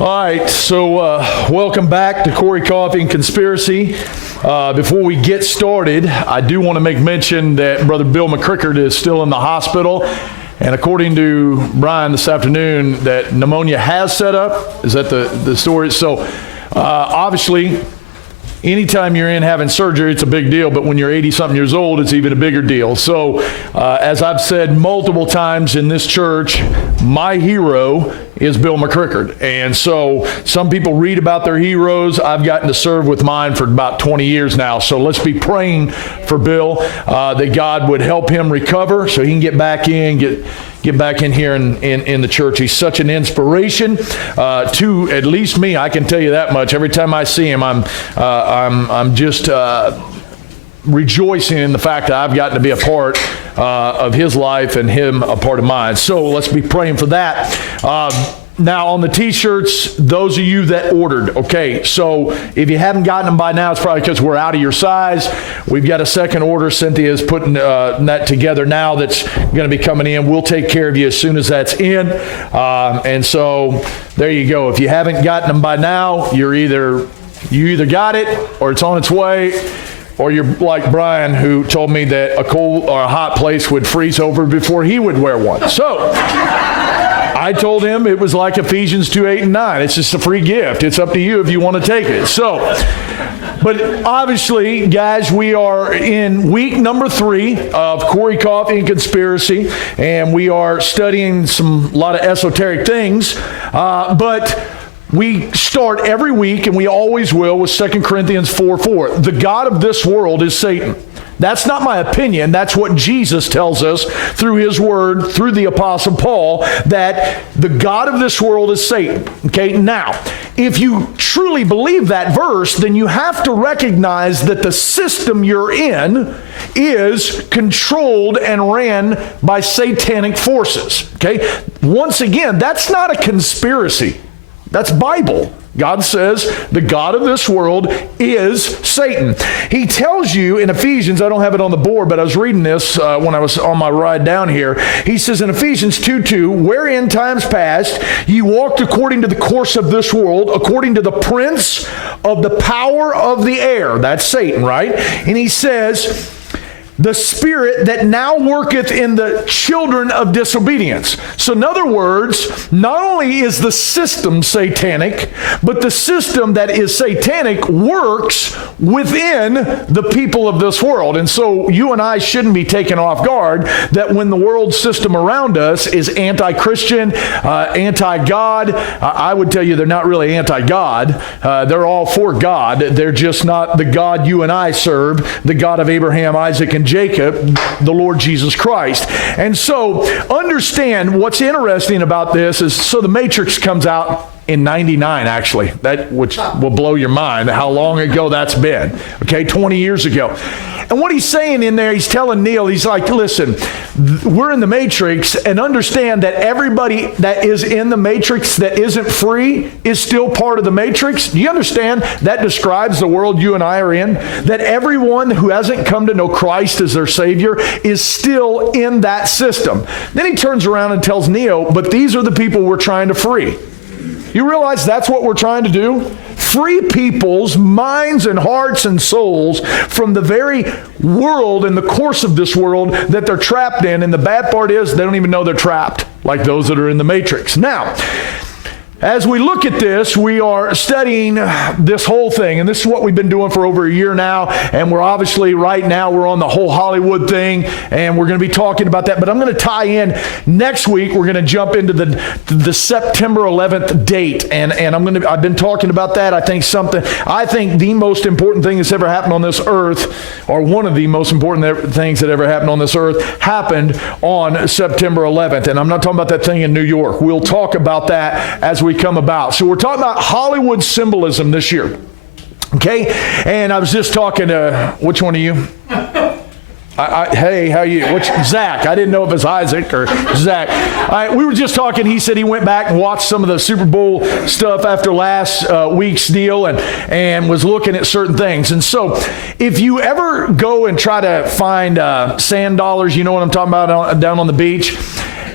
All right, so welcome back to Corey Coffee and Conspiracy. Before we get started, I do want to make mention that Brother Bill McCrickard is still in the hospital. And according to Brian this afternoon, that pneumonia has set up. Is that the story? So obviously, anytime you're in having surgery, it's a big deal. But when you're 80-something years old, it's even a bigger deal. So as I've said multiple times in this church, my hero is Bill McCrickard. And so some people read about their heroes. I've gotten to serve with mine for about 20 years now. So let's be praying for Bill that God would help him recover so he can get back in, get back in here in the church. He's such an inspiration to at least me. I can tell you that much. Every time I see him, I'm just rejoicing in the fact that I've gotten to be a part of his life and him a part of mine. So let's be praying for that. Now on the t-shirts, those of you that ordered, okay, so if you haven't gotten them by now, it's probably because we're out of your size. We've got a second order. Cynthia's putting that together now that's going to be coming in. We'll take care of you as soon as that's in. And so there you go. If you haven't gotten them by now, you either got it or it's on its way, or you're like Brian, who told me that a cold or a hot place would freeze over before he would wear one. So I told him it was like Ephesians 2:8 and 9. It's just a free gift. It's up to you if you want to take it. So, but obviously, guys, we are in week number 3 of Corey Coffee and Conspiracy, and we are studying a lot of esoteric things, but we start every week, and we always will, with 2 Corinthians 4:4. The god of this world is Satan. That's not my opinion. That's what Jesus tells us through his word, through the Apostle Paul, that the god of this world is Satan. Okay, now, if you truly believe that verse, then you have to recognize that the system you're in is controlled and ran by satanic forces. Okay, once again, that's not a conspiracy. That's Bible. God says the god of this world is Satan. He tells you in Ephesians, I don't have it on the board, but I was reading this when I was on my ride down here. He says in Ephesians 2:2, wherein times past ye walked according to the course of this world, according to the prince of the power of the air. That's Satan, right? And he says, the spirit that now worketh in the children of disobedience. So in other words, not only is the system satanic, but the system that is satanic works within the people of this world. And so you and I shouldn't be taken off guard that when the world system around us is anti-Christian, anti-God, I would tell you they're not really anti-God. They're all for God. They're just not the God you and I serve, the God of Abraham, Isaac, and Jacob, the Lord Jesus Christ. And so understand what's interesting about this is, so the Matrix comes out in 99, actually, which will blow your mind how long ago that's been. Okay, 20 years ago. And what he's saying in there, he's telling Neil, he's like, listen, we're in the Matrix, and understand that everybody that is in the Matrix that isn't free is still part of the Matrix. Do you understand? That describes the world you and I are in. That everyone who hasn't come to know Christ as their Savior is still in that system. Then he turns around and tells Neo, but these are the people we're trying to free. You realize that's what we're trying to do? Free people's minds and hearts and souls from the very world and the course of this world that they're trapped in. And the bad part is they don't even know they're trapped, like those that are in the Matrix. Now, as we look at this, we are studying this whole thing, and this is what we've been doing for over a year now, and we're obviously right now we're on the whole Hollywood thing, and we're going to be talking about that, but I'm going to tie in next week. We're going to jump into the September 11th date, and I've been talking about that. I think the most important thing that's ever happened on this earth, or one of the most important things that ever happened on this earth, happened on September 11th, and I'm not talking about that thing in New York. We'll talk about that as we come about. So we're talking about Hollywood symbolism this year. Okay? And I was just talking to, which one of you? Hey, how you? Zach. I didn't know if it's Isaac or Zach. All right, we were just talking. He said he went back and watched some of the Super Bowl stuff after last week's deal and was looking at certain things. And so if you ever go and try to find sand dollars, you know what I'm talking about, down on the beach,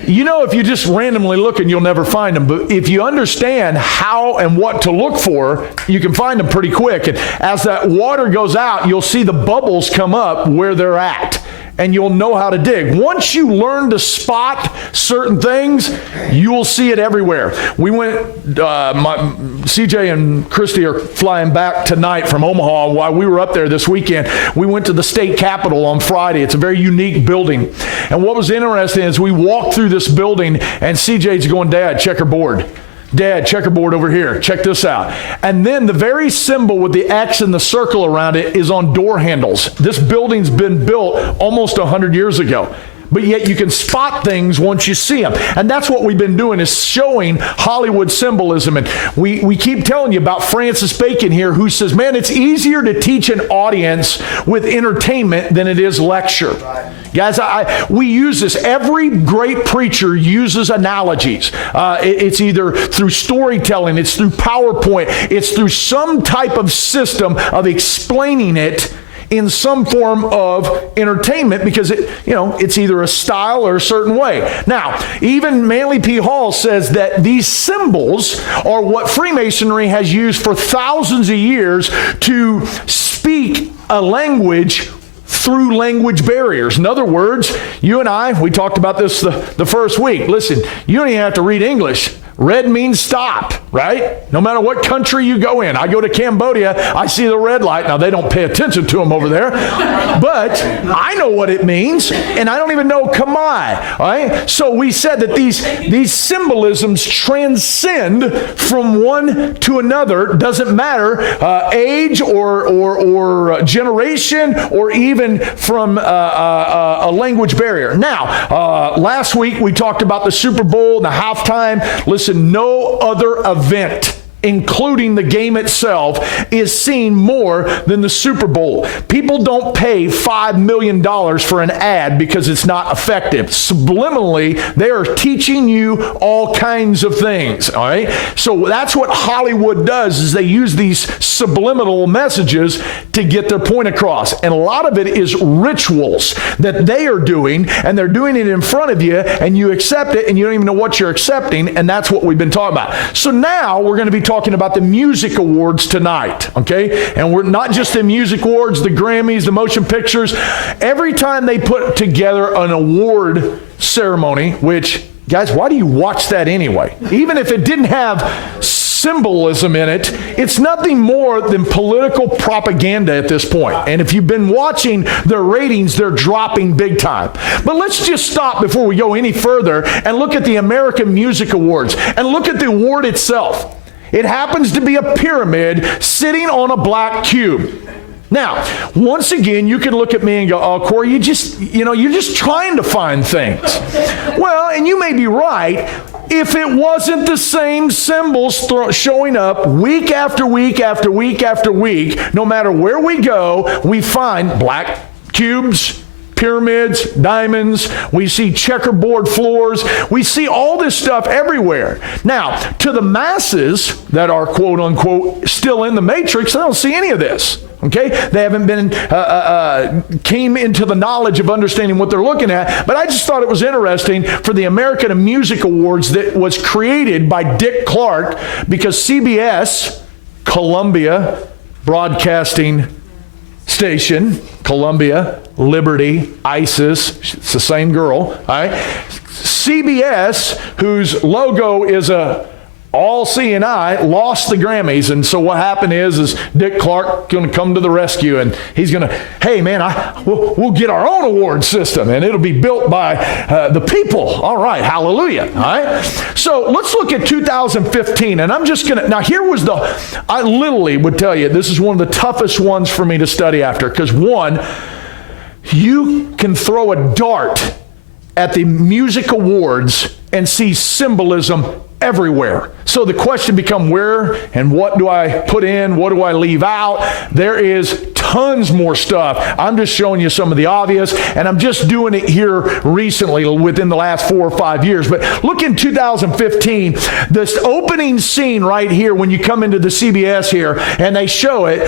You know, if you just randomly looking, you'll never find them. But if you understand how and what to look for, you can find them pretty quick. And as that water goes out, you'll see the bubbles come up where they're at. And you'll know how to dig. Once you learn to spot certain things, you'll see it everywhere. We went, CJ and Christy are flying back tonight from Omaha. While we were up there this weekend, we went to the state capitol on Friday. It's a very unique building. And what was interesting is we walked through this building, and CJ's going, Dad, checkerboard. Dad, checkerboard over here. Check this out. And then the very symbol with the X and the circle around it is on door handles. This building's been built almost 100 years ago. But yet you can spot things once you see them. And that's what we've been doing, is showing Hollywood symbolism. And we keep telling you about Francis Bacon here, who says, man, it's easier to teach an audience with entertainment than it is lecture. Right. Guys, we use this. Every great preacher uses analogies. It's either through storytelling, it's through PowerPoint, it's through some type of system of explaining it in some form of entertainment, because it's either a style or a certain way. Now, even Manly P. Hall says that these symbols are what Freemasonry has used for thousands of years to speak a language through language barriers. In other words, you and I, we talked about this the first week. Listen, you don't even have to read English. Red means stop, right? No matter what country you go in. I go to Cambodia, I see the red light. Now, they don't pay attention to them over there, but I know what it means, and I don't even know Khmer, all right? So we said that these symbolisms transcend from one to another. Doesn't matter age or generation, or even from a language barrier. Now, last week we talked about the Super Bowl and the halftime. Listen, no other event, including the game itself, is seen more than the Super Bowl. People don't pay $5 million for an ad because it's not effective. Subliminally, they are teaching you all kinds of things, all right? So that's what Hollywood does, is they use these subliminal messages to get their point across. And a lot of it is rituals that they are doing, and they're doing it in front of you, and you accept it, and you don't even know what you're accepting, and that's what we've been talking about. So now we're going to be talking about the music awards tonight, okay? And we're not just the music awards, the Grammys, the motion pictures. Every time they put together an award ceremony, which, guys, why do you watch that anyway? Even if it didn't have symbolism in it, it's nothing more than political propaganda at this point. And if you've been watching their ratings, they're dropping big time. But let's just stop before we go any further and look at the American Music Awards and look at the award itself. It happens to be a pyramid sitting on a black cube. Now, once again, you can look at me and go, oh, Corey, you're just trying to find things. Well, and you may be right. If it wasn't the same symbols showing up week after week after week after week, no matter where we go, we find black cubes, pyramids, diamonds, we see checkerboard floors, we see all this stuff everywhere. Now, to the masses that are quote unquote still in the matrix, they don't see any of this. Okay? They haven't been, came into the knowledge of understanding what they're looking at. But I just thought it was interesting for the American Music Awards that was created by Dick Clark, because CBS, Columbia Broadcasting Station, Columbia, Liberty, ISIS, it's the same girl, all right? CBS, whose logo is a all-seeing eye, lost the Grammys. And so what happened is Dick Clark going to come to the rescue, and he's going to, hey man, we'll get our own award system, and it'll be built by the people. All right, hallelujah. All right. So let's look at 2015, and I'm just going to, now here was I literally would tell you, this is one of the toughest ones for me to study after, because one, you can throw a dart at the music awards and see symbolism everywhere. So the question becomes, where and what do I put in? What do I leave out? There is tons more stuff. I'm just showing you some of the obvious, and I'm just doing it here recently within the last 4 or 5 years. But look in 2015, this opening scene right here when you come into the CBS here, and they show it.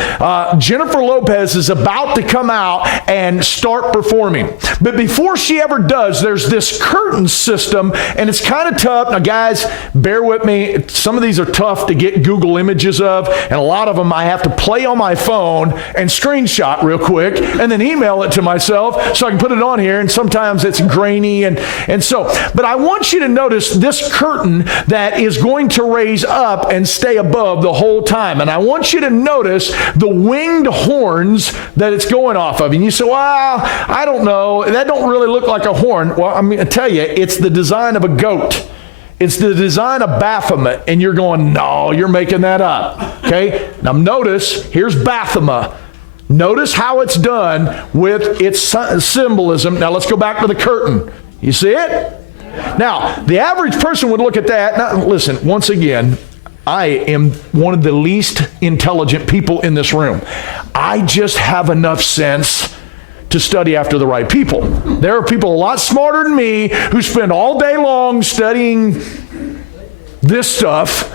Jennifer Lopez is about to come out and start performing. But before she ever does, there's this curtain system, and it's kind of tough. Now, guys, bear with me. Some of these are tough to get Google images of, and a lot of them I have to play on my phone and screenshot real quick and then email it to myself so I can put it on here, and sometimes it's grainy and so. But I want you to notice this curtain that is going to raise up and stay above the whole time. And I want you to notice the winged horns that it's going off of. And you say, well, I don't know. That don't really look like a horn. Well, I'm going to tell you, it's the design of a goat. It's the design of Baphomet, and you're going, no, you're making that up. Okay? Now notice, here's Baphomet. Notice how it's done with its symbolism. Now let's go back to the curtain. You see it? Now, the average person would look at that. Now, listen, once again, I am one of the least intelligent people in this room. I just have enough sense to study after the right people. There are people a lot smarter than me who spend all day long studying this stuff.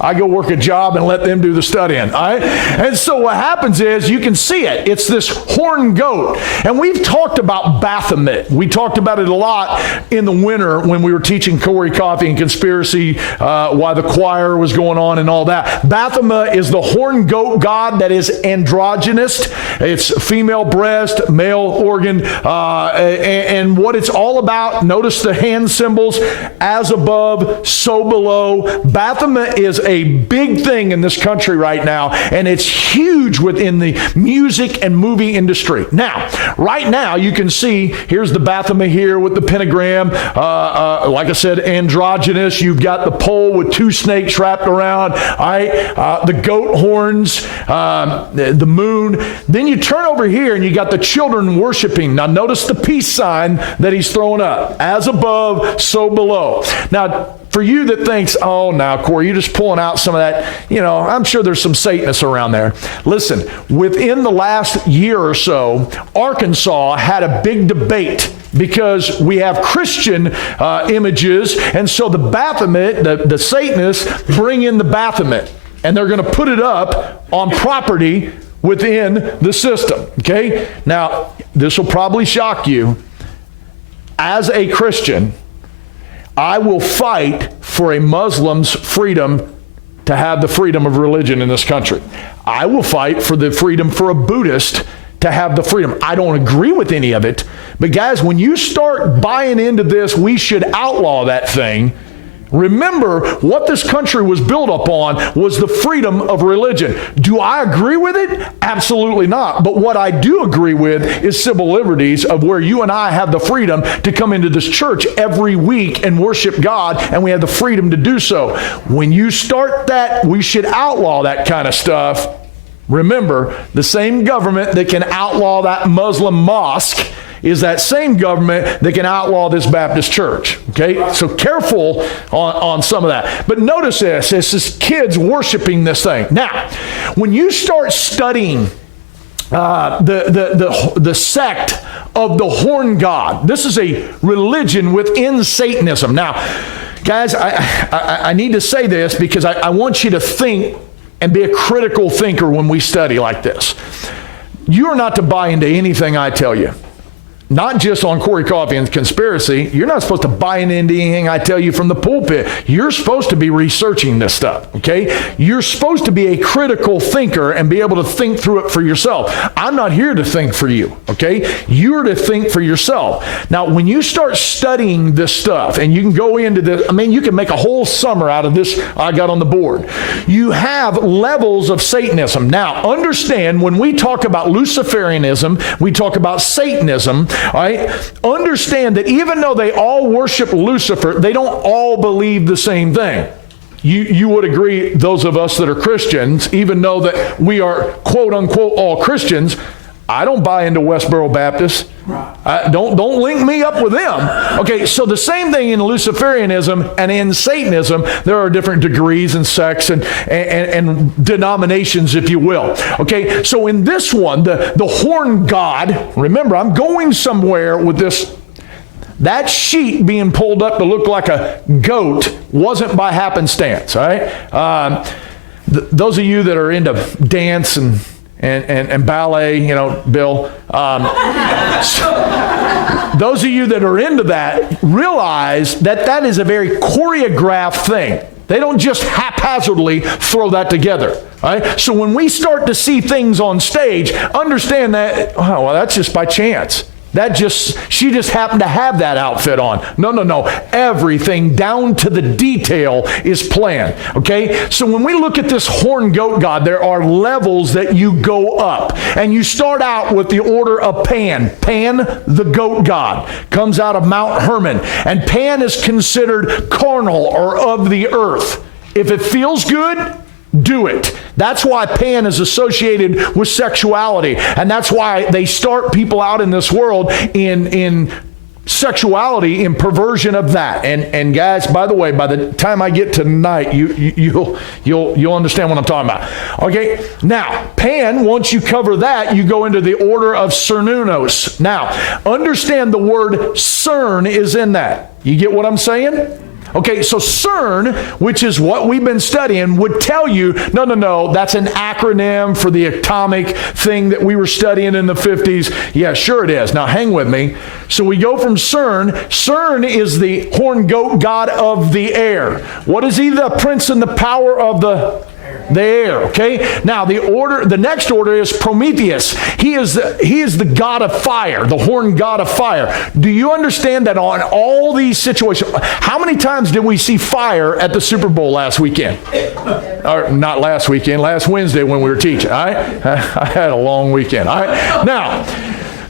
I go work a job and let them do the studying. All right? And so what happens is you can see it. It's this horned goat. And we've talked about Baphomet. We talked about it a lot in the winter when we were teaching Corey Coffee and Conspiracy, while the choir was going on and all that. Baphomet is the horned goat god that is androgynous. It's female breast, male organ, and what it's all about. Notice the hand symbols, as above, so below. Baphomet is a big thing in this country right now, and it's huge within the music and movie industry. Now, right now, you can see, here's the Baphomet here with the pentagram. Like I said, androgynous. You've got the pole with 2 snakes wrapped around. The goat horns, the moon. Then you turn over here, and you got the children worshiping. Now, notice the peace sign that he's throwing up. As above, so below. Now, for you that thinks, oh, now, Corey, you're just pulling out some of that, I'm sure there's some Satanists around there. Listen, within the last year or so, Arkansas had a big debate because we have Christian images, and so the Baphomet, the Satanists, bring in the Baphomet, and they're going to put it up on property within the system, okay? Now, this will probably shock you. As a Christian, I will fight for a Muslim's freedom to have the freedom of religion in this country. I will fight for the freedom for a Buddhist to have the freedom. I don't agree with any of it, but guys, when you start buying into this, we should outlaw that thing. Remember, what this country was built upon was the freedom of religion. Do I agree with it? Absolutely not. But what I do agree with is civil liberties, of where you and I have the freedom to come into this church every week and worship God, and we have the freedom to do so. When you start that, we should outlaw that kind of stuff. Remember, the same government that can outlaw that Muslim mosque is that same government that can outlaw this Baptist church. Okay? So careful on some of that. But notice this. It's just kids worshiping this thing. Now, when you start studying the sect of the horn god, this is a religion within Satanism. Now, guys, I need to say this because I want you to think and be a critical thinker when we study like this. You are not to buy into anything I tell you. Not just on Corey Coffee and Conspiracy. You're not supposed to buy into anything I tell you from the pulpit. You're supposed to be researching this stuff, okay? You're supposed to be a critical thinker and be able to think through it for yourself. I'm not here to think for you, okay? You're to think for yourself. Now, when you start studying this stuff, and you can go into this, you can make a whole summer out of this I got on the board. You have levels of Satanism. Now, understand, when we talk about Luciferianism, we talk about Satanism, all right? Understand that even though they all worship Lucifer, they don't all believe the same thing. You would agree, those of us that are Christians, even though that we are quote unquote all Christians, I don't buy into Westboro Baptist. Don't link me up with them. Okay, so the same thing in Luciferianism and in Satanism, there are different degrees and sects and denominations, if you will. Okay, so in this one, the horn god, remember, I'm going somewhere with this. That sheet being pulled up to look like a goat wasn't by happenstance, all right? Those of you that are into dance and ballet, Bill. Those of you that are into that realize that is a very choreographed thing. They don't just haphazardly throw that together. Right? So when we start to see things on stage, understand that, that's just by chance. She just happened to have that outfit on. No. Everything down to the detail is planned. Okay? So when we look at this horn goat god, there are levels that you go up. And you start out with the order of Pan. Pan, the goat god, comes out of Mount Hermon. And Pan is considered carnal or of the earth. If it feels good, do it. That's why Pan is associated with sexuality. And that's why they start people out in this world in sexuality, in perversion of that. And guys, by the way, by the time I get to tonight, you'll understand what I'm talking about. Okay? Now, Pan, once you cover that, you go into the order of Cernunnos. Now, understand the word Cern is in that. You get what I'm saying? Okay, so CERN, which is what we've been studying, would tell you, no, that's an acronym for the atomic thing that we were studying in the 50s. Yeah, sure it is. Now hang with me. So we go from CERN. CERN is the horn goat god of the air. What is he? The prince and the power of the air, okay? Now the next order is Prometheus. He is the god of fire, the horn god of fire. Do you understand that on all these situations, how many times did we see fire at the Super Bowl last weekend? Or not last weekend, last Wednesday when we were teaching, all right? I had a long weekend, all right? Now,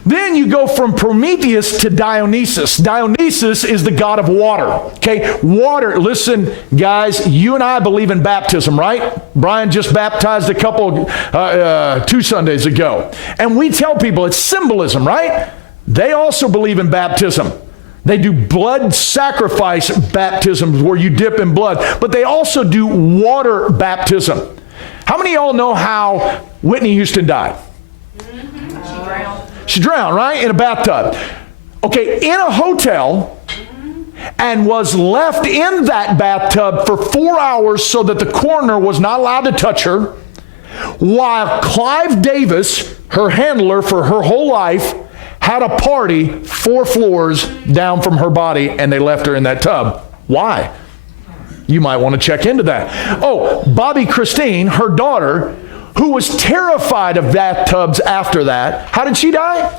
then you go from Prometheus to Dionysus. Dionysus is the god of water. Okay, water. Listen, guys, you and I believe in baptism, right? Brian just baptized a couple, 2 Sundays ago. And we tell people it's symbolism, right? They also believe in baptism. They do blood sacrifice baptisms where you dip in blood. But they also do water baptism. How many of y'all know how Whitney Houston died? She drowned, right? In a bathtub. Okay, in a hotel, and was left in that bathtub for 4 hours so that the coroner was not allowed to touch her, while Clive Davis, her handler for her whole life, had a party 4 floors down from her body, and they left her in that tub. Why? You might want to check into that. Oh, Bobby Christine, her daughter, who was terrified of bathtubs after that. How did she die?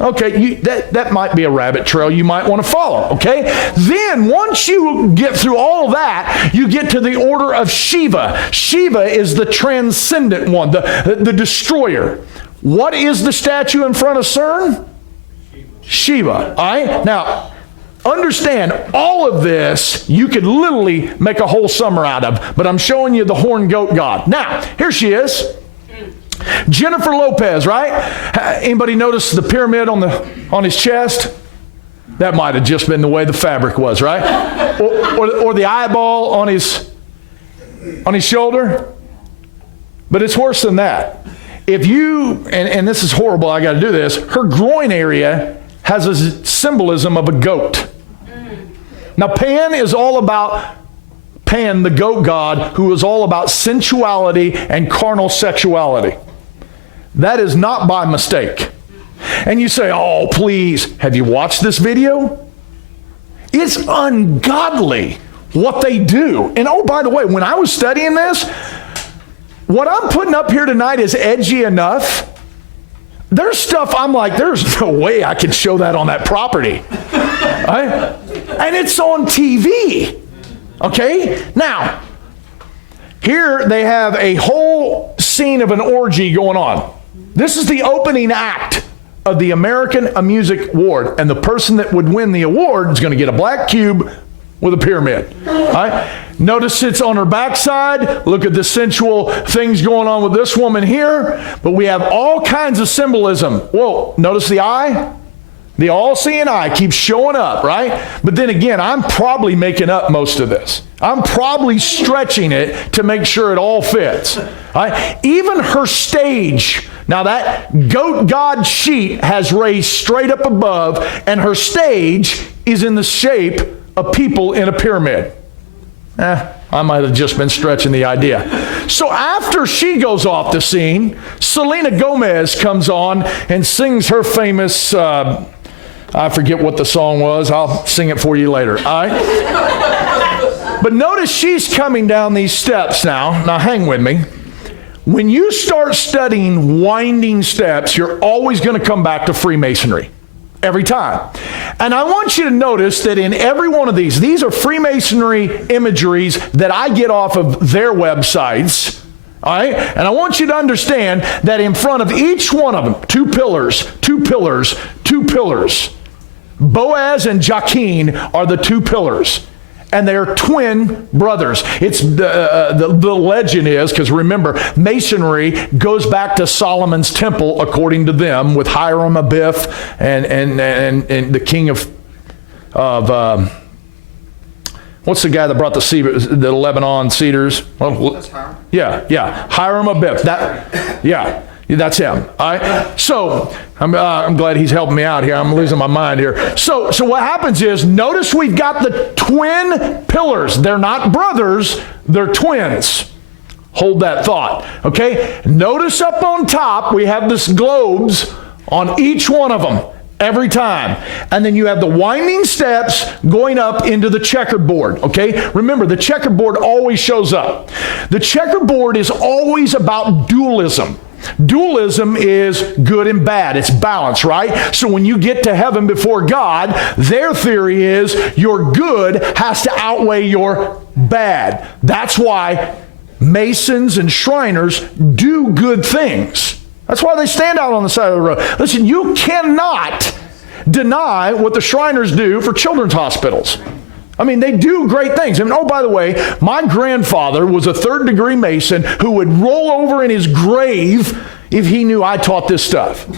Okay, that might be a rabbit trail you might want to follow, okay? Then, once you get through all that, you get to the order of Shiva. Shiva is the transcendent one, the destroyer. What is the statue in front of CERN? Shiva, all right? Now, understand, all of this you could literally make a whole summer out of, but I'm showing you the horn goat god. Now, here she is. Jennifer Lopez, right? Anybody notice the pyramid on his chest? That might have just been the way the fabric was, right? Or the eyeball on his shoulder. But it's worse than that. If you, and this is horrible, I got to do this, her groin area has a symbolism of a goat. Now, Pan is all about Pan, the goat god, who is all about sensuality and carnal sexuality. That is not by mistake. And you say, oh, please, have you watched this video? It's ungodly what they do. And oh, by the way, when I was studying this, what I'm putting up here tonight is edgy enough. There's stuff I'm like, there's no way I can show that on that property. Right? And it's on TV. Okay? Now, here they have a whole scene of an orgy going on. This is the opening act of the American Music Award. And the person that would win the award is going to get a black cube with a pyramid. All right? Notice it's on her backside. Look at the sensual things going on with this woman here. But we have all kinds of symbolism. Whoa, notice the eye? The all-seeing eye keeps showing up, right? But then again, I'm probably making up most of this. I'm probably stretching it to make sure it all fits. Right? Even her stage, now that goat god sheet has raised straight up above, and her stage is in the shape of people in a pyramid. I might have just been stretching the idea. So after she goes off the scene, Selena Gomez comes on and sings her famous, I forget what the song was. I'll sing it for you later. All right? But notice she's coming down these steps now. Now hang with me. When you start studying winding steps, you're always going to come back to Freemasonry. Every time. And I want you to notice that in every one of these are Freemasonry imageries that I get off of their websites. All right? And I want you to understand that in front of each one of them, two pillars, two pillars, two pillars. Boaz and Jachin are the two pillars. And they're twin brothers. It's the legend is, because remember, Masonry goes back to Solomon's temple, according to them, with Hiram Abiff and the king of what's the guy that brought the Lebanon cedars? Well, that's Hiram. Yeah, Hiram Abiff. That's him. All right. So I'm glad he's helping me out here. I'm losing my mind here. So what happens is, notice we've got the twin pillars. They're not brothers. They're twins. Hold that thought. Okay. Notice up on top we have this globes on each one of them every time. And then you have the winding steps going up into the checkerboard. Okay. Remember, the checkerboard always shows up. The checkerboard is always about dualism. Dualism is good and bad. It's balance, right? So when you get to heaven before God, their theory is your good has to outweigh your bad. That's why Masons and Shriners do good things. That's why they stand out on the side of the road. Listen, you cannot deny what the Shriners do for children's hospitals. I mean, they do great things. And oh, by the way, my grandfather was a third-degree Mason who would roll over in his grave if he knew I taught this stuff.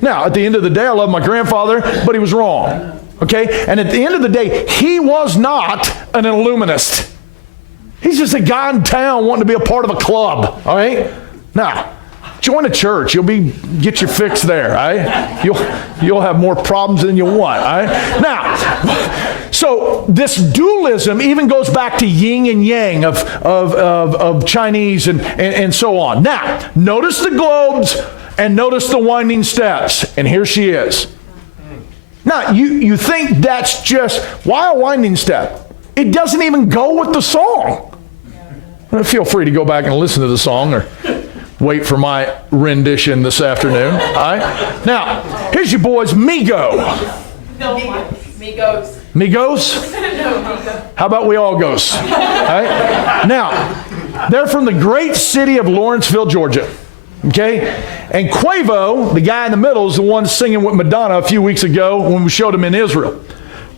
Now, at the end of the day, I love my grandfather, but he was wrong. Okay? And at the end of the day, he was not an Illuminist. He's just a guy in town wanting to be a part of a club. All right? Now, join a church. Get your fix there. All right? You'll have more problems than you want. All right? Now, so this dualism even goes back to yin and yang of Chinese and so on. Now, notice the globes and notice the winding steps. And here she is. Now, you think that's just, why a winding step? It doesn't even go with the song. Feel free to go back and listen to the song or wait for my rendition this afternoon. All right? Now, here's your boys, Migo. No, Migos. Migos? How about we all goes? All right? Now, they're from the great city of Lawrenceville, Georgia. Okay? And Quavo, the guy in the middle, is the one singing with Madonna a few weeks ago when we showed him in Israel.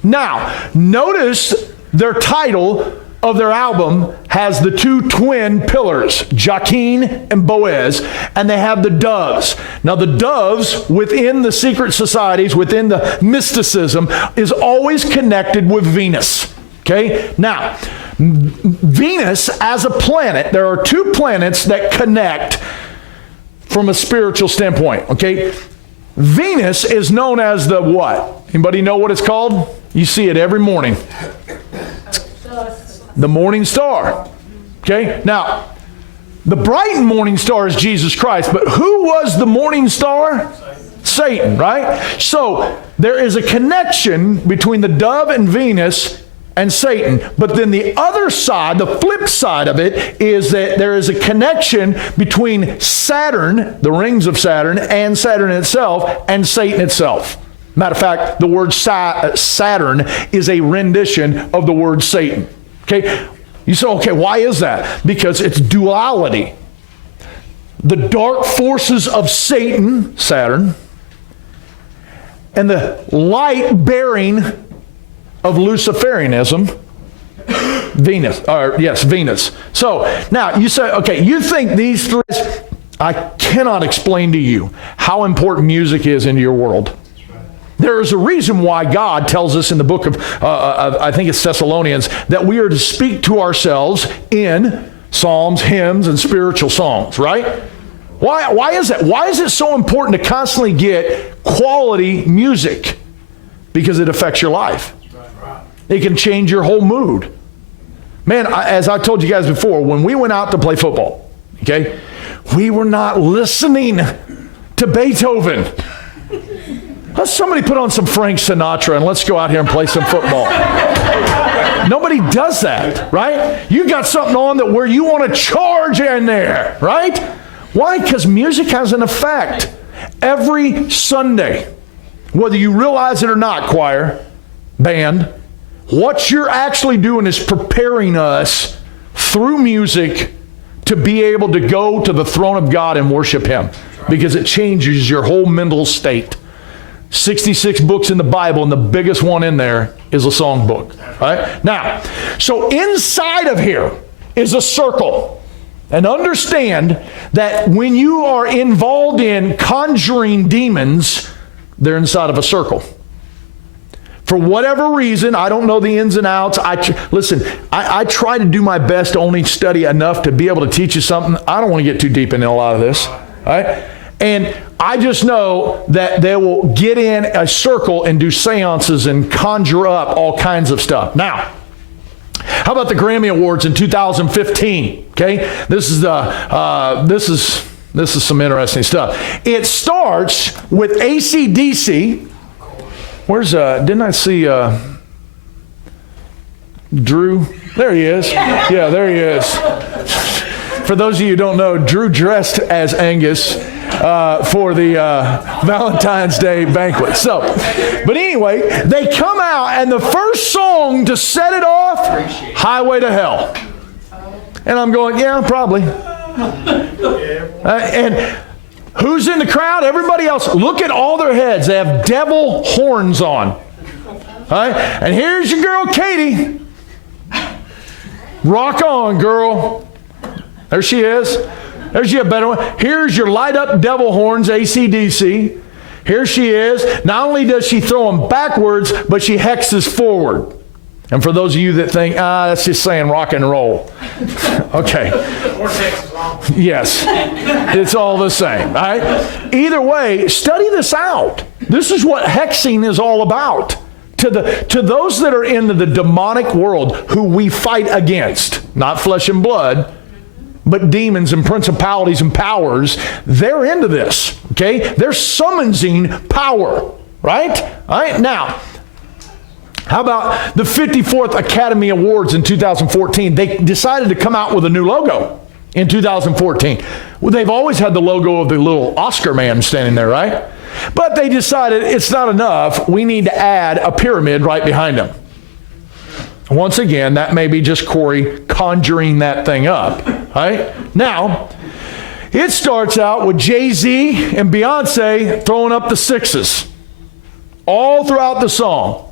Now, notice their title of their album has the two twin pillars, Jachin and Boaz, and they have the doves. Now the doves within the secret societies, within the mysticism, is always connected with Venus. Okay? Now, Venus as a planet, there are two planets that connect from a spiritual standpoint. Okay? Venus is known as the what? Anybody know what it's called? You see it every morning. The morning star. Okay? Now, the bright morning star is Jesus Christ, but who was the morning star? Satan, right? So, there is a connection between the dove and Venus and Satan. But then the other side, the flip side of it, is that there is a connection between Saturn, the rings of Saturn, and Saturn itself, and Satan itself. Matter of fact, the word Saturn is a rendition of the word Satan. Okay, you say, okay, why is that? Because it's duality. The dark forces of Satan, Saturn, and the light bearing of Luciferianism, Venus. Yes, Venus. So now you say, okay, you think these three, I cannot explain to you how important music is in your world. There is a reason why God tells us in the book of, I think it's Thessalonians, that we are to speak to ourselves in psalms, hymns, and spiritual songs, right? Why is that? Why is it so important to constantly get quality music? Because it affects your life. It can change your whole mood. Man, as I told you guys before, when we went out to play football, okay, we were not listening to Beethoven. Let's somebody put on some Frank Sinatra and let's go out here and play some football. Nobody does that, right? You got something on that where you want to charge in there, right? Why? Because music has an effect. Every Sunday, whether you realize it or not, choir, band, what you're actually doing is preparing us through music to be able to go to the throne of God and worship Him, because it changes your whole mental state. 66 books in the Bible, and the biggest one in there is a song book. Right? Now, so inside of here is a circle. And understand that when you are involved in conjuring demons, they're inside of a circle. For whatever reason, I don't know the ins and outs. Listen, I try to do my best to only study enough to be able to teach you something. I don't want to get too deep into a lot of this. Right? And I just know that they will get in a circle and do seances and conjure up all kinds of stuff. Now, how about the Grammy Awards in 2015? Okay, this is some interesting stuff. It starts with AC/DC. Where's didn't I see Drew? There he is. Yeah, there he is. For those of you who don't know, Drew dressed as Angus for the Valentine's Day banquet. So, but anyway, they come out, and the first song to set it off, Highway to Hell. And I'm going, yeah, probably. And who's in the crowd? Everybody else. Look at all their heads. They have devil horns on. All right? And here's your girl, Katie. Rock on, girl. There she is. There's you a better one. Here's your light up devil horns, AC/DC. Here she is. Not only does she throw them backwards, but she hexes forward. And for those of you that think, that's just saying rock and roll. Okay. Yes. It's all the same. All right? Either way, study this out. This is what hexing is all about. To those that are in the demonic world who we fight against, not flesh and blood, but demons and principalities and powers, they're into this, okay? They're summoning power, right? All right, now, how about the 54th Academy Awards in 2014? They decided to come out with a new logo in 2014. Well, they've always had the logo of the little Oscar man standing there, right? But they decided it's not enough. We need to add a pyramid right behind them. Once again, that may be just Corey conjuring that thing up, right? Now, it starts out with Jay-Z and Beyonce throwing up the sixes all throughout the song.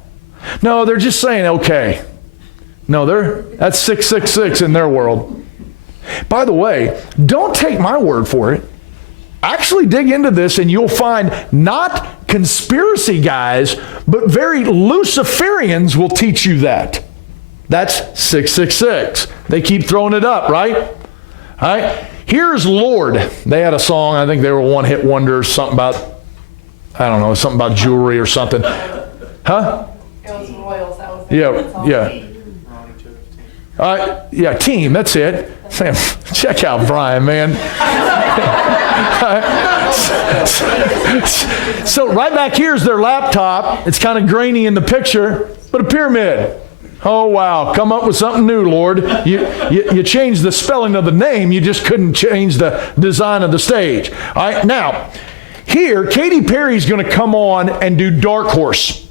No, they're just saying, okay. No, that's 666 in their world. By the way, don't take my word for it. Actually dig into this and you'll find not conspiracy guys, but very Luciferians will teach you that. That's 666. They keep throwing it up, right? All right. Here's Lord. They had a song. I think they were one-hit wonders. Something about, I don't know, something about jewelry or something. Huh? It was Royals. That was yeah. Team. That's it. Sam, check out Brian, man. So right back here is their laptop. It's kind of grainy in the picture, but a pyramid. Oh, wow. Come up with something new, Lord. You changed the spelling of the name. You just couldn't change the design of the stage. All right. Now, here, Katy Perry's going to come on and do Dark Horse.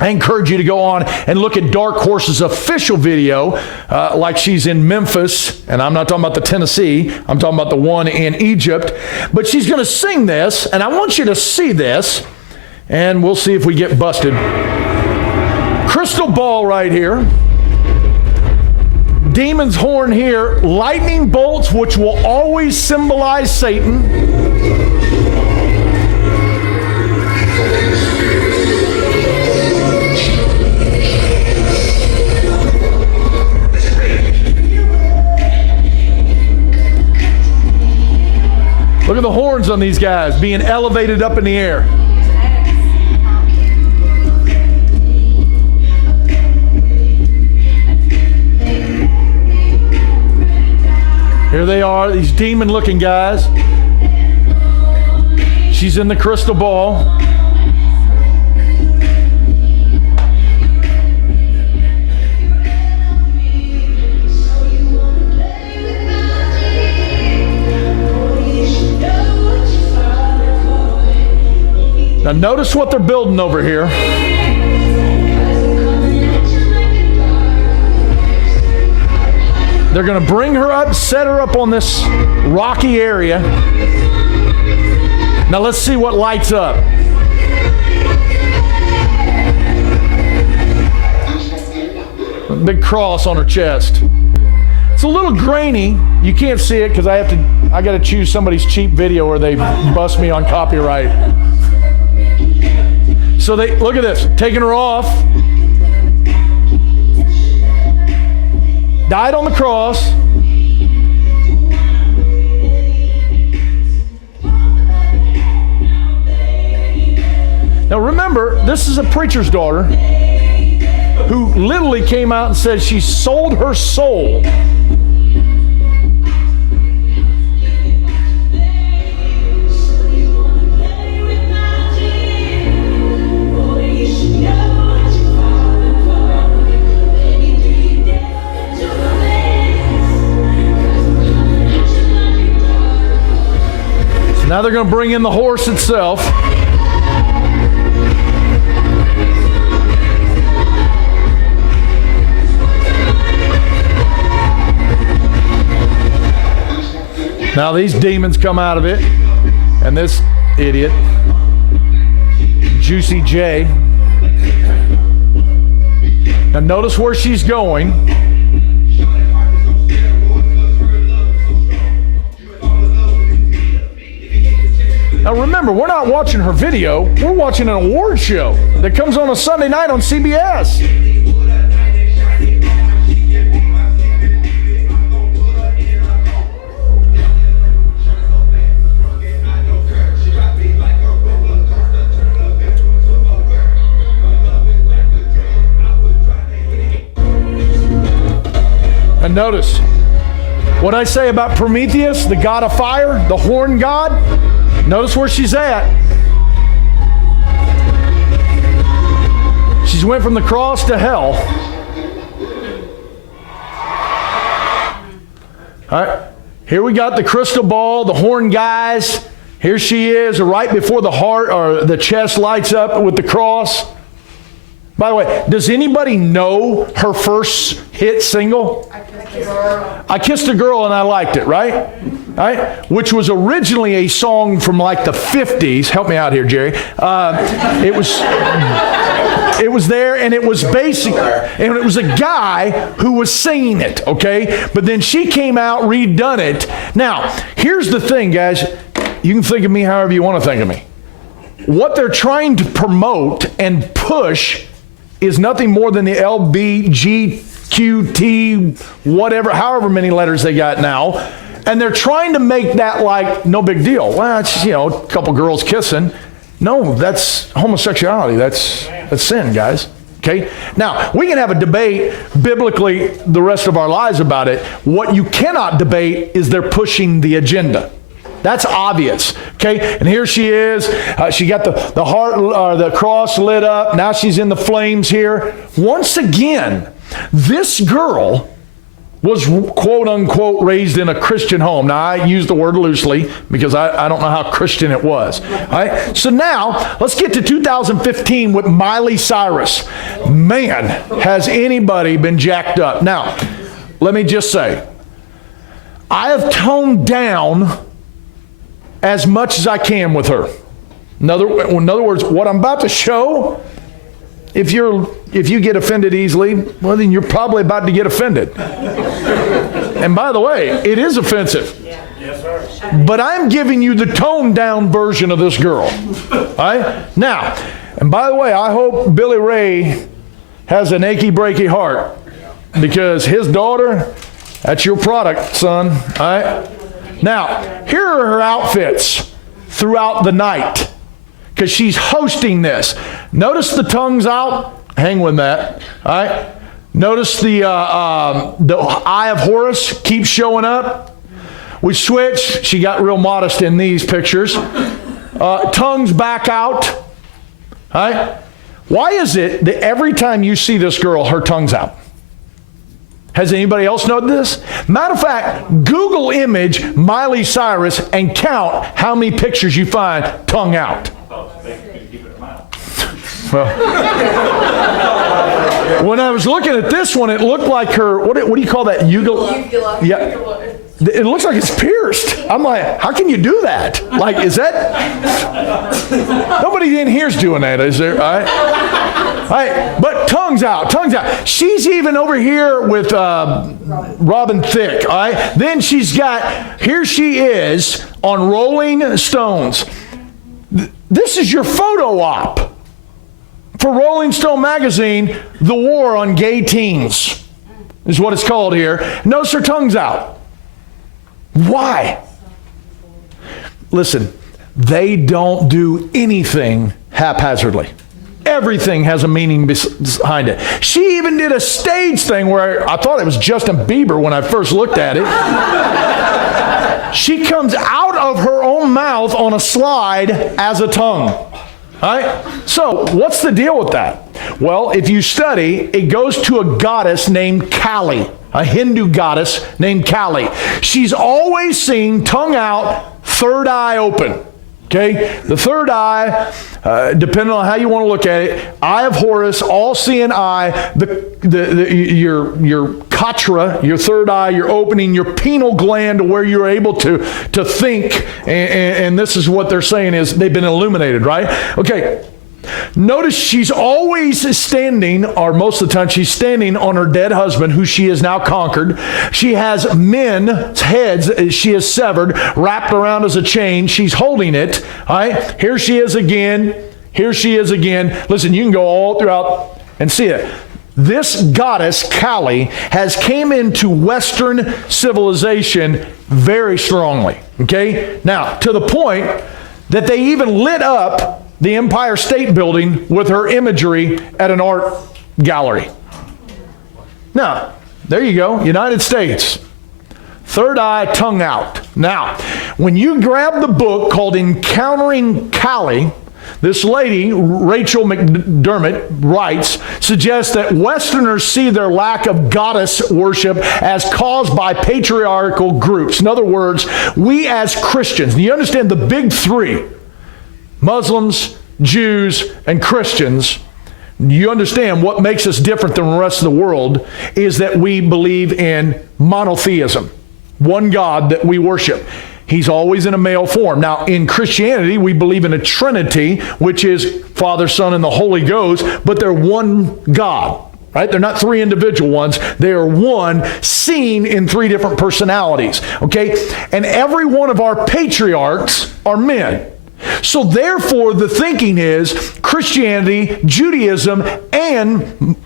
I encourage you to go on and look at Dark Horse's official video, like she's in Memphis, and I'm not talking about the Tennessee, I'm talking about the one in Egypt. But she's going to sing this, and I want you to see this, and we'll see if we get busted. Crystal ball right here. demon's horn here, lightning bolts, which will always symbolize Satan. Look at the horns on these guys being elevated up in the air. Here they are, these demon-looking guys. She's in the crystal ball. Now notice what they're building over here. They're going to bring her up, set her up on this rocky area. Now let's see what lights up. A big cross on her chest. It's a little grainy. You can't see it because I got to choose somebody's cheap video or they bust me on copyright. So they, look at this, taking her off. Died on the cross. Now remember, this is a preacher's daughter who literally came out and said she sold her soul. Now they're going to bring in the horse itself. Now these demons come out of it, and this idiot, Juicy J. Now notice where she's going. Now remember, we're not watching her video, we're watching an award show that comes on a Sunday night on CBS. And notice, what I say about Prometheus, the god of fire, the horn god, notice where she's at. She's went from the cross to hell. All right, here we got the crystal ball, the horn guys. Here she is, right before the heart or the chest lights up with the cross. By the way, does anybody know her first hit single? I Kissed a Girl and I Liked It, right? Right? Which was originally a song from like the 50s. Help me out here, Jerry. It was there, and it was basic, and it was a guy who was singing it, okay? But then she came out, redone it. Now, here's the thing, guys. You can think of me however you want to think of me. What they're trying to promote and push is nothing more than the LBGQT, whatever, however many letters they got now. And they're trying to make that like no big deal. Well, it's, a couple girls kissing. No, that's homosexuality. That's sin, guys. Okay? Now, we can have a debate biblically the rest of our lives about it. What you cannot debate is they're pushing the agenda. That's obvious, okay? And here she is. She got the heart, the cross lit up. Now she's in the flames here. Once again, this girl was quote unquote raised in a Christian home. Now I use the word loosely because I don't know how Christian it was. All right? So now let's get to 2015 with Miley Cyrus. Man, has anybody been jacked up? Now, let me just say, I have toned down as much as I can with her. In other words, what I'm about to show, if you get offended easily, well, then you're probably about to get offended. And by the way, it is offensive. Yes, sir. But I'm giving you the toned down version of this girl. All right? Now, and by the way, I hope Billy Ray has an achy breaky heart, because his daughter, that's your product, son. All right? Now, here are her outfits throughout the night, because she's hosting this. Notice the tongue's out. Hang with that. All right? Notice the Eye of Horus keeps showing up. We switch. She got real modest in these pictures. Tongue's back out. All right? Why is it that every time you see this girl, her tongue's out? Has anybody else noted this? Matter of fact, Google image Miley Cyrus and count how many pictures you find tongue out. Well, when I was looking at this one, it looked like her, what do you call that? Uvula. Yeah. It looks like it's pierced. I'm like, how can you do that? Like, is that? Nobody in here's doing that, is there? All right. All right. But tongue's out. She's even over here with Robin Thicke. All right. Then she's got, here she is on Rolling Stones. This is your photo op for Rolling Stone magazine. The War on Gay Teens is what it's called here. Notice her tongue's out. Why? Listen, they don't do anything haphazardly. Everything has a meaning behind it. She even did a stage thing where I thought it was Justin Bieber when I first looked at it. She comes out of her own mouth on a slide as a tongue. All right? So, what's the deal with that? Well, if you study, it goes to a goddess named Kali, a Hindu goddess named Kali. She's always seen tongue out, third eye open. Okay? The third eye, depending on how you want to look at it, Eye of Horus, all-seeing eye, your katra, your third eye, you're opening your pineal gland to where you're able to think, and this is what they're saying is they've been illuminated, right? Okay. Notice she's always standing, or most of the time she's standing on her dead husband, who she has now conquered. She has men's heads she has severed, wrapped around as a chain. She's holding it. All right? Here she is again. Here she is again. Listen, you can go all throughout and see it. This goddess, Kali, has came into Western civilization very strongly. Okay? Now, to the point that they even lit up the Empire State Building with her imagery at an art gallery. Now, there you go, United States. Third eye, tongue out. Now, when you grab the book called Encountering Kali, this lady, Rachel McDermott, writes, suggests that Westerners see their lack of goddess worship as caused by patriarchal groups. In other words, we as Christians, and you understand the big three, Muslims, Jews, and Christians, you understand what makes us different than the rest of the world is that we believe in monotheism, one God that we worship. He's always in a male form. Now, in Christianity, we believe in a Trinity, which is Father, Son, and the Holy Ghost, but they're one God. Right? They're not three individual ones. They are one seen in three different personalities. Okay? And every one of our patriarchs are men. So therefore, the thinking is Christianity, Judaism, and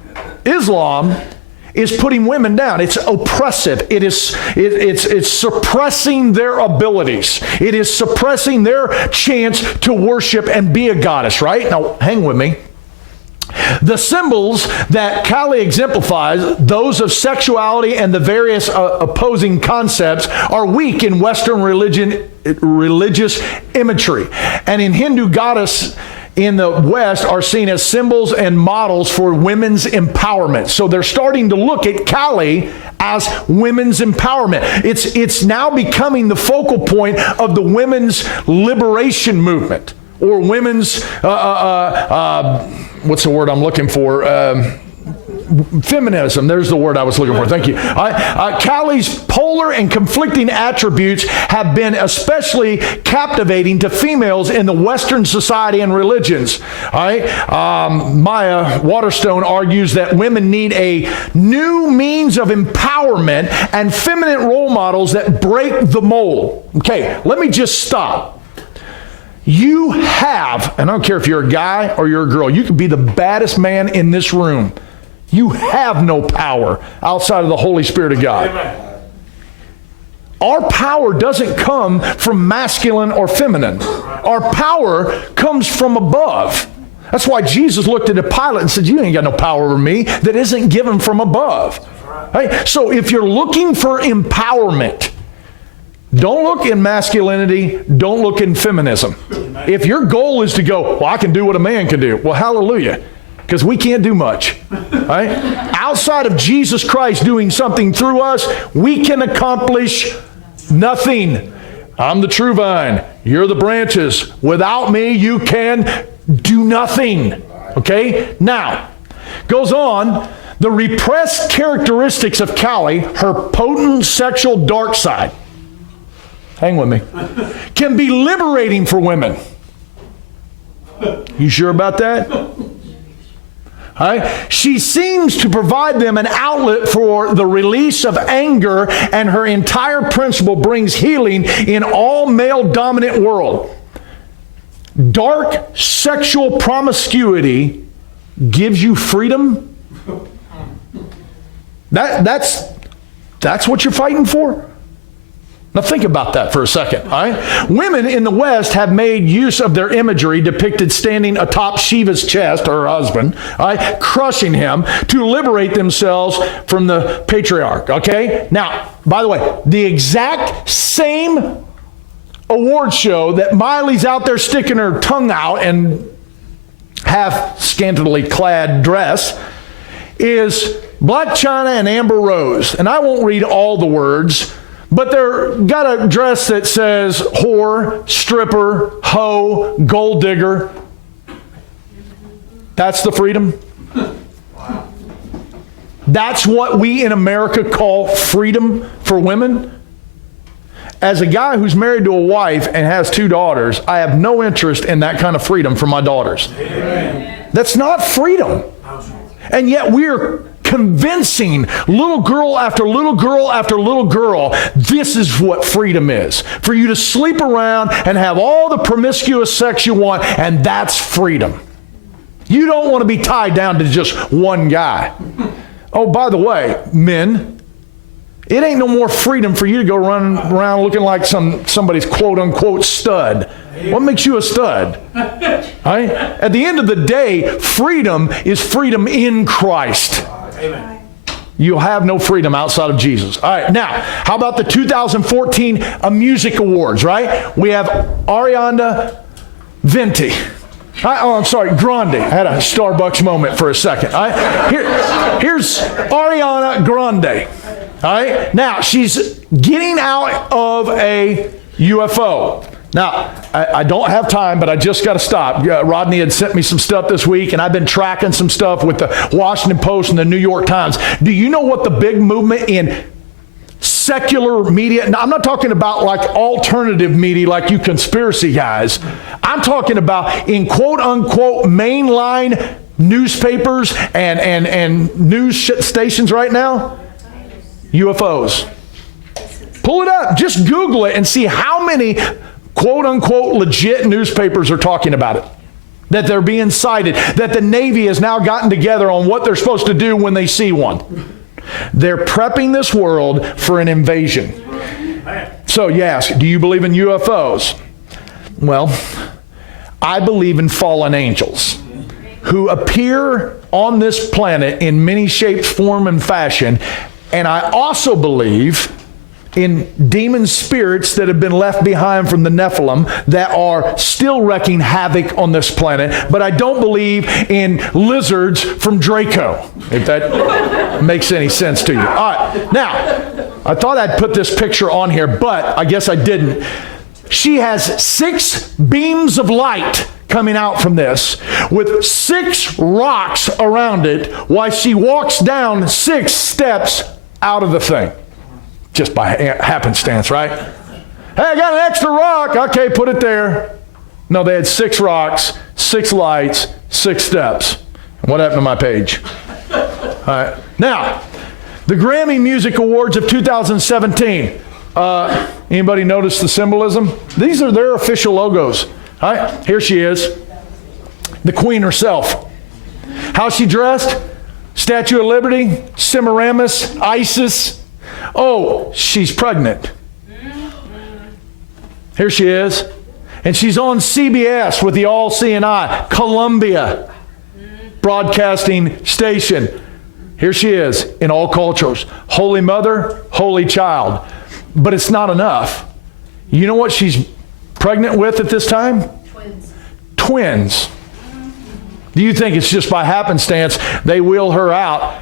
Islam is putting women down. It's oppressive. It's suppressing their abilities. It is suppressing their chance to worship and be a goddess, right? Now, hang with me. The symbols that Kali exemplifies, those of sexuality and the various opposing concepts, are weak in Western religious imagery. And in Hindu goddess in the West are seen as symbols and models for women's empowerment. So they're starting to look at Kali as women's empowerment. It's now becoming the focal point of the women's liberation movement, or women's, what's the word I'm looking for? feminism, there's the word I was looking for. Thank you. Callie's polar and conflicting attributes have been especially captivating to females in the Western society and religions. All right. Maya Waterstone argues that women need a new means of empowerment and feminine role models that break the mold. Okay, let me just stop. You have, and I don't care if you're a guy or you're a girl, you could be the baddest man in this room. You have no power outside of the Holy Spirit of God. Amen. Our power doesn't come from masculine or feminine. Our power comes from above. That's why Jesus looked at a Pilate and said, you ain't got no power over me that isn't given from above. Right? So if you're looking for empowerment, don't look in masculinity, don't look in feminism. If your goal is to go, well, I can do what a man can do. Well, hallelujah, because we can't do much. Right? Outside of Jesus Christ doing something through us, we can accomplish nothing. I'm the true vine. You're the branches. Without me, you can do nothing. Okay? Now, goes on, the repressed characteristics of Callie, her potent sexual dark side, hang with me, can be liberating for women. You sure about that? Right? She seems to provide them an outlet for the release of anger, and her entire principle brings healing in all male-dominant world. Dark sexual promiscuity gives you freedom. That's what you're fighting for? Now think about that for a second. All right? Women in the West have made use of their imagery depicted standing atop Shiva's chest, or her husband, all right, crushing him to liberate themselves from the patriarch. Okay? Now, by the way, the exact same award show that Miley's out there sticking her tongue out and half scantily clad dress is Black China and Amber Rose. And I won't read all the words, but they're got a dress that says whore, stripper, hoe, gold digger. That's the freedom. That's what we in America call freedom for women. As a guy who's married to a wife and has 2 daughters, I have no interest in that kind of freedom for my daughters. Amen. That's not freedom. And yet we're convincing little girl after little girl after little girl, this is what freedom is. For you to sleep around and have all the promiscuous sex you want, and that's freedom. You don't want to be tied down to just one guy. Oh, by the way, men, it ain't no more freedom for you to go run around looking like somebody's quote-unquote stud. What makes you a stud? Right? At the end of the day, freedom is freedom in Christ. Amen. You'll have no freedom outside of Jesus. All right, now, how about the 2014 Music Awards, right? We have Ariana Venti. Grande. I had a Starbucks moment for a second. All right? Here's Ariana Grande. All right? Now, she's getting out of a UFO. Now, I don't have time, but I just got to stop. Rodney had sent me some stuff this week, and I've been tracking some stuff with the Washington Post and the New York Times. Do you know what the big movement in secular media, now, I'm not talking about like alternative media like you conspiracy guys. I'm talking about in quote-unquote mainline newspapers and news stations right now? UFOs. Pull it up. Just Google it and see how many quote-unquote legit newspapers are talking about it. That they're being cited. That the Navy has now gotten together on what they're supposed to do when they see one. They're prepping this world for an invasion. So you ask, do you believe in UFOs? Well, I believe in fallen angels who appear on this planet in many shapes, form, and fashion. And I also believe in demon spirits that have been left behind from the Nephilim that are still wreaking havoc on this planet. But I don't believe in lizards from Draco, if that makes any sense to you. All right, now, I thought I'd put this picture on here, but I guess I didn't. She has 6 beams of light coming out from this with 6 rocks around it while she walks down 6 steps out of the thing. Just by happenstance, right? Hey, I got an extra rock. Okay, put it there. No, they had 6 rocks, 6 lights, 6 steps. What happened to my page? All right. Now, the Grammy Music Awards of 2017. Anybody notice the symbolism? These are their official logos. All right, here she is, the Queen herself. How's she dressed? Statue of Liberty, Semiramis, Isis. Oh, she's pregnant. Here she is. And she's on CBS with the all-seeing eye, Columbia Broadcasting Station. Here she is in all cultures. Holy Mother, Holy Child. But it's not enough. You know what she's pregnant with at this time? Twins. Do you think it's just by happenstance they wheel her out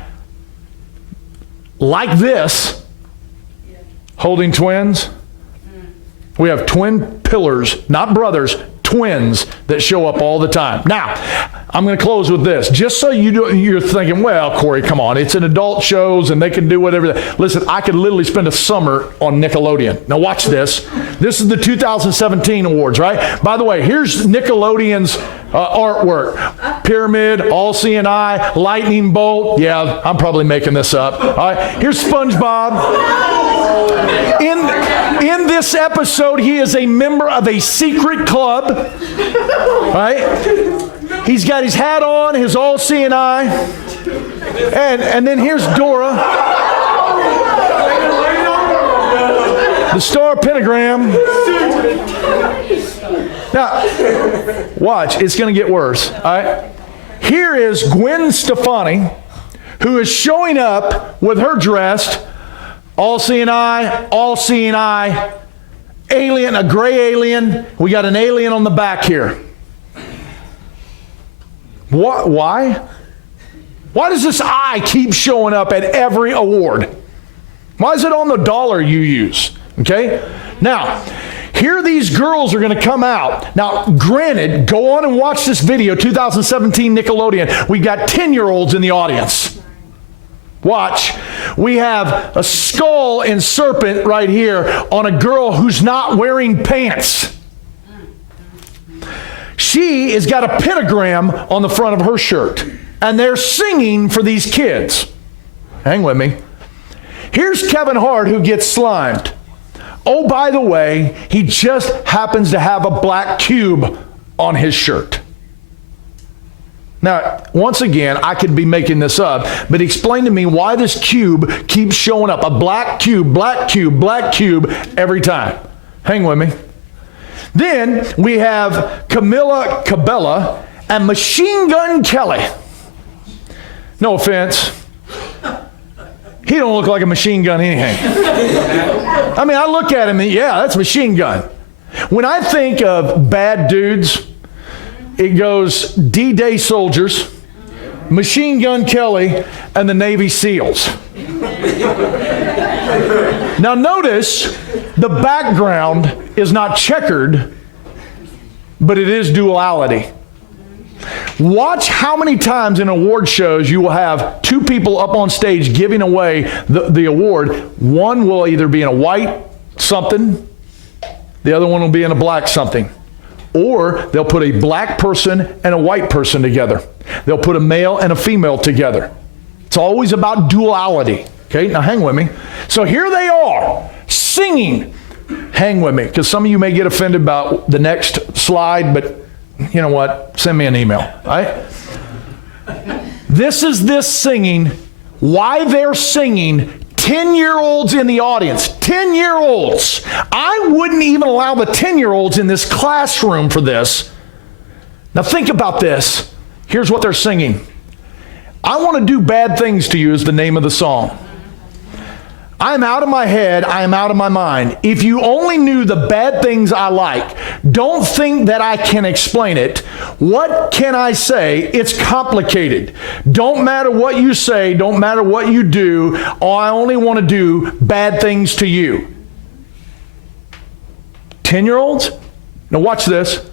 like this, holding twins? We have twin pillars, not brothers, twins that show up all the time. Now, I'm going to close with this. Just so you're thinking, well, Corey, come on. It's an adult shows and they can do whatever. Listen, I could literally spend a summer on Nickelodeon. Now watch this. This is the 2017 awards, right? By the way, here's Nickelodeon's artwork. Pyramid, all-seeing eye, lightning bolt. Yeah, I'm probably making this up. All right, here's SpongeBob. In this episode, he is a member of a secret club, right? He's got his hat on, his all-seeing eye, and then here's Dora, the star pentagram. Now, watch, it's going to get worse. All right? Here is Gwen Stefani, who is showing up with her dressed, all-seeing eye, alien, a gray alien. We got an alien on the back here. What? Why? Why does this eye keep showing up at every award? Why is it on the dollar you use? Okay? Now, here these girls are going to come out. Now, granted, go on and watch this video, 2017 Nickelodeon. We got 10-year-olds in the audience. Watch. We have a skull and serpent right here on a girl who's not wearing pants. She has got a pentagram on the front of her shirt. And they're singing for these kids. Hang with me. Here's Kevin Hart who gets slimed. Oh, by the way, he just happens to have a black cube on his shirt. Now, once again, I could be making this up, but explain to me why this cube keeps showing up. A black cube, black cube, black cube every time. Hang with me. Then we have Camila Cabella and Machine Gun Kelly. No offense. He don't look like a machine gun anything. I mean, I look at him and yeah, that's Machine Gun. When I think of bad dudes, it goes D-Day soldiers, Machine Gun Kelly, and the Navy SEALs. Now notice the background is not checkered, but it is duality. Watch how many times in award shows you will have 2 people up on stage giving away the award. One will either be in a white something, the other one will be in a black something. Or they'll put a black person and a white person together. They'll put a male and a female together. It's always about duality. Okay, now hang with me. So here they are singing. Hang with me, because some of you may get offended about the next slide, but you know what? Send me an email. All right? This is this singing. Why they're singing. 10-year-olds in the audience. 10-year-olds. I wouldn't even allow the 10-year-olds in this classroom for this. Now think about this. Here's what they're singing. I want to do bad things to you is the name of the song. I'm out of my head, I am out of my mind. If you only knew the bad things I like, don't think that I can explain it. What can I say? It's complicated. Don't matter what you say, don't matter what you do, I only want to do bad things to you. 10-year-olds? Now watch this.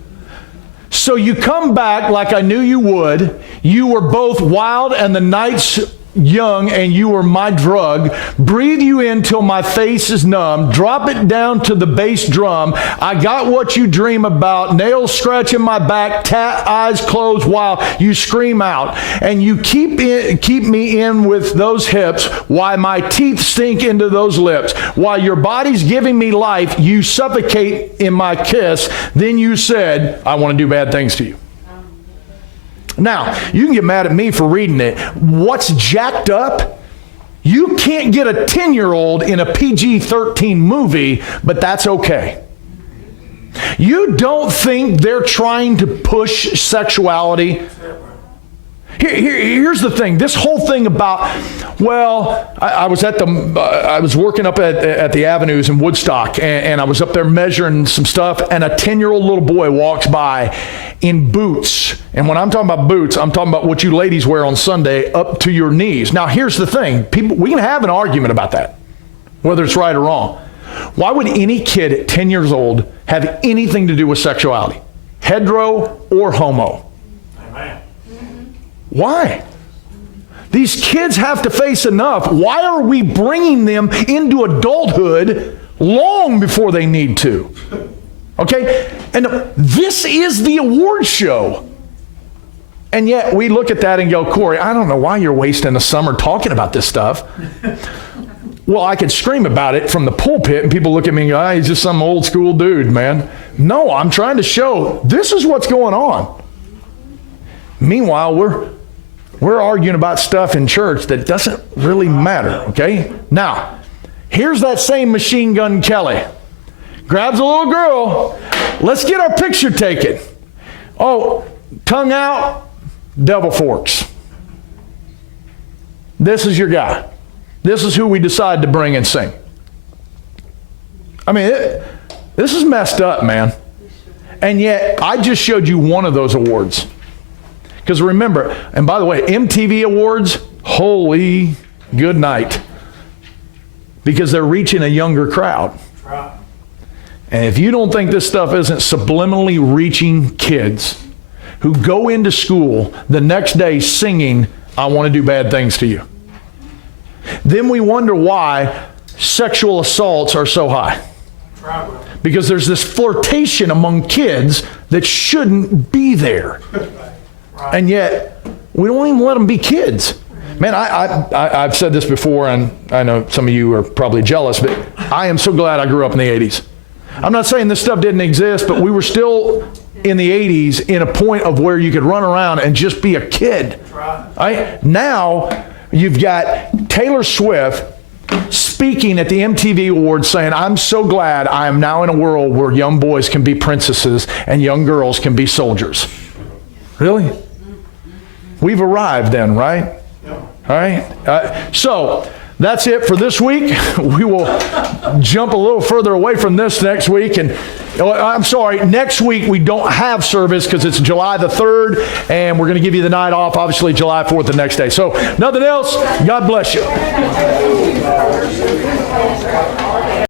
So you come back like I knew you would. You were both wild and the night's young, and you were my drug. Breathe you in till my face is numb. Drop it down to the bass drum. I got what you dream about. Nails scratching my back. Eyes closed while you scream out. And you keep me in with those hips. Why my teeth sink into those lips. While your body's giving me life, you suffocate in my kiss. Then you said, I want to do bad things to you. Now, you can get mad at me for reading it. What's jacked up? You can't get a 10-year-old in a PG-13 movie, but that's okay. You don't think they're trying to push sexuality? Here's the thing. This whole thing about, well, I was working up at the Avenues in Woodstock, and I was up there measuring some stuff, and a 10-year-old little boy walks by in boots. And when I'm talking about boots, I'm talking about what you ladies wear on Sunday up to your knees. Now, here's the thing. We can have an argument about that, whether it's right or wrong. Why would any kid at 10 years old have anything to do with sexuality? Hetero or homo? Amen. Why? These kids have to face enough. Why are we bringing them into adulthood long before they need to? Okay? And this is the award show. And yet we look at that and go, Corey, I don't know why you're wasting the summer talking about this stuff. Well, I could scream about it from the pulpit and people look at me and go, he's just some old school dude, man. No, I'm trying to show this is what's going on. Meanwhile, we're arguing about stuff in church that doesn't really matter, okay? Now, here's that same Machine Gun Kelly. Grabs a little girl. Let's get our picture taken. Oh, tongue out, devil forks. This is your guy. This is who we decide to bring and sing. I mean, this is messed up, man. And yet, I just showed you one of those awards. Because remember, and by the way, MTV Awards, holy good night. Because they're reaching a younger crowd. And if you don't think this stuff isn't subliminally reaching kids who go into school the next day singing, I want to do bad things to you, then we wonder why sexual assaults are so high. Because there's this flirtation among kids that shouldn't be there. And yet, we don't even let them be kids. Man, I've said this before, and I know some of you are probably jealous, but I am so glad I grew up in the 80s. I'm not saying this stuff didn't exist, but we were still in the 80s in a point of where you could run around and just be a kid. Right? Now, you've got Taylor Swift speaking at the MTV Awards saying, I'm so glad I am now in a world where young boys can be princesses and young girls can be soldiers. Really? We've arrived then, right? All right? So that's it for this week. We will jump a little further away from this next week. And I'm sorry, next week we don't have service because it's July the 3rd, and we're going to give you the night off, obviously July 4th the next day. So nothing else. God bless you.